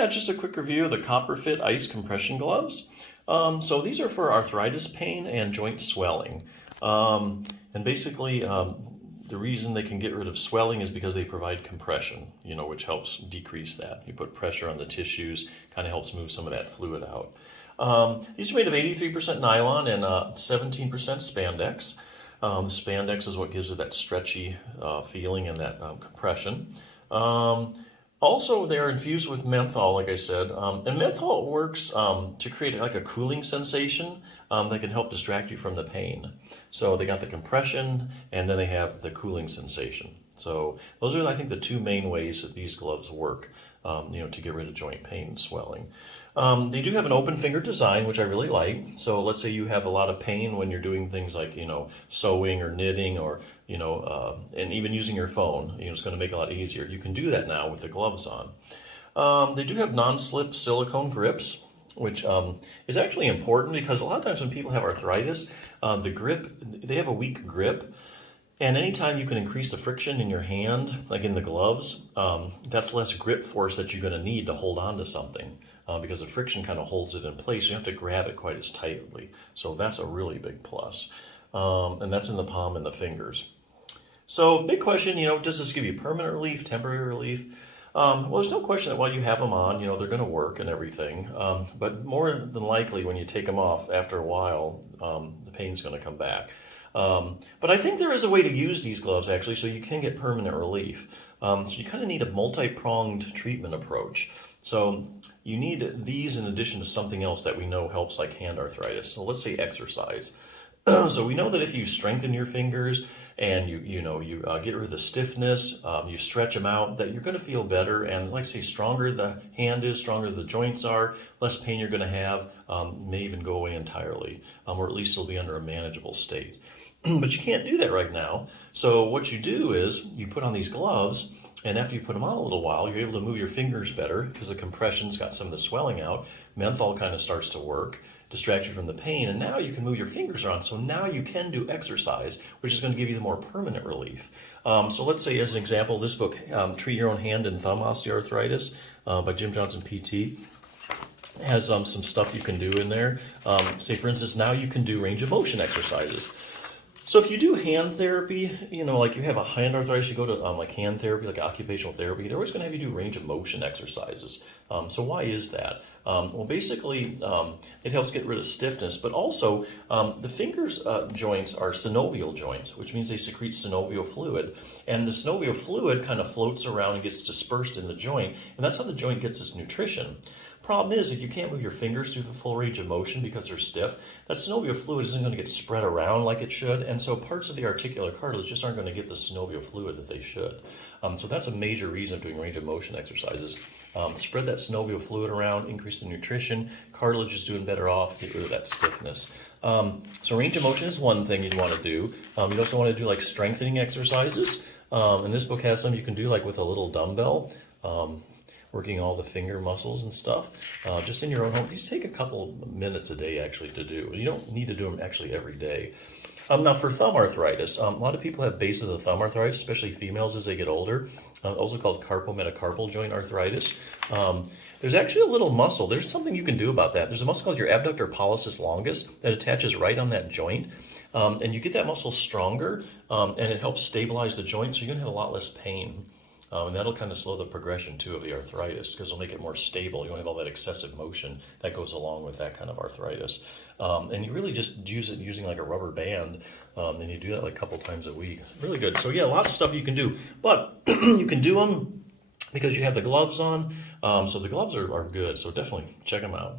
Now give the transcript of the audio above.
Yeah, just a quick review of the CopperFit Ice Compression Gloves. So these are for arthritis pain and joint swelling. And basically, the reason they can get rid of swelling is because they provide compression, which helps decrease that. You put pressure on the tissues, kind of helps move some of that fluid out. These are made of 83% nylon and 17% spandex. The spandex is what gives it that stretchy feeling and that compression. Also, they're infused with menthol, like I said, and menthol works to create like a cooling sensation that can help distract you from the pain. So they got the compression, and then they have the cooling sensation. So those are, I think, the two main ways that these gloves work, to get rid of joint pain and swelling. They do have an open finger design, which I really like. So let's say you have a lot of pain when you're doing things like, sewing or knitting or, and even using your phone, it's going to make it a lot easier. You can do that now with the gloves on. They do have non-slip silicone grips, which is actually important because a lot of times when people have arthritis, they have a weak grip. And anytime you can increase the friction in your hand, like in the gloves, that's less grip force that you're going to need to hold on to something because the friction kind of holds it in place. You don't have to grab it quite as tightly. So that's a really big plus. And that's in the palm and the fingers. So big question, does this give you permanent relief, temporary relief? Well, there's no question that while you have them on, they're going to work and everything. But more than likely, when you take them off after a while, the pain's going to come back. But I think there is a way to use these gloves actually, so you can get permanent relief. So you kind of need a multi-pronged treatment approach. So you need these in addition to something else that we know helps, like hand arthritis. So let's say exercise. So we know that if you strengthen your fingers and you get rid of the stiffness, you stretch them out, that you're going to feel better. And like I say, stronger the hand is, stronger the joints are, less pain you're going to have, may even go away entirely, or at least it'll be under a manageable state. But you can't do that right now. So what you do is you put on these gloves, and after you put them on a little while, you're able to move your fingers better because the compression's got some of the swelling out. Menthol kind of starts to work, distract you from the pain, and now you can move your fingers around. So now you can do exercise, which is going to give you the more permanent relief. So let's say, as an example, this book, Treat Your Own Hand and Thumb Osteoarthritis by Jim Johnson, PT, has some stuff you can do in there. Say, for instance, now you can do range of motion exercises. So if you do hand therapy, like you have a hand arthritis, you go to like hand therapy, like occupational therapy, they're always going to have you do range of motion exercises. So why is that? Well, basically, it helps get rid of stiffness, but also the fingers joints are synovial joints, which means they secrete synovial fluid. And the synovial fluid kind of floats around and gets dispersed in the joint, and that's how the joint gets its nutrition. Problem is, if you can't move your fingers through the full range of motion because they're stiff, that synovial fluid isn't going to get spread around like it should, and so parts of the articular cartilage just aren't going to get the synovial fluid that they should. So that's a major reason of doing range of motion exercises. Spread that synovial fluid around, increase the nutrition, cartilage is doing better off, get rid of that stiffness. So range of motion is one thing you'd want to do. You'd also want to do like strengthening exercises. And this book has some you can do like with a little dumbbell. Working all the finger muscles and stuff, just in your own home. These take a couple minutes a day actually to do. You don't need to do them actually every day. Now for thumb arthritis, a lot of people have base of the thumb arthritis, especially females as they get older, also called carpometacarpal joint arthritis. There's actually a little muscle. There's something you can do about that. There's a muscle called your abductor pollicis longus that attaches right on that joint. And you get that muscle stronger, and it helps stabilize the joint, so you're gonna have a lot less pain. And that'll kind of slow the progression, too, of the arthritis because it'll make it more stable. You don't have all that excessive motion that goes along with that kind of arthritis. And you really just use it using like a rubber band, and you do that like a couple times a week. Really good. So, yeah, lots of stuff you can do. But you can do them because you have the gloves on. So the gloves are good. So definitely check them out.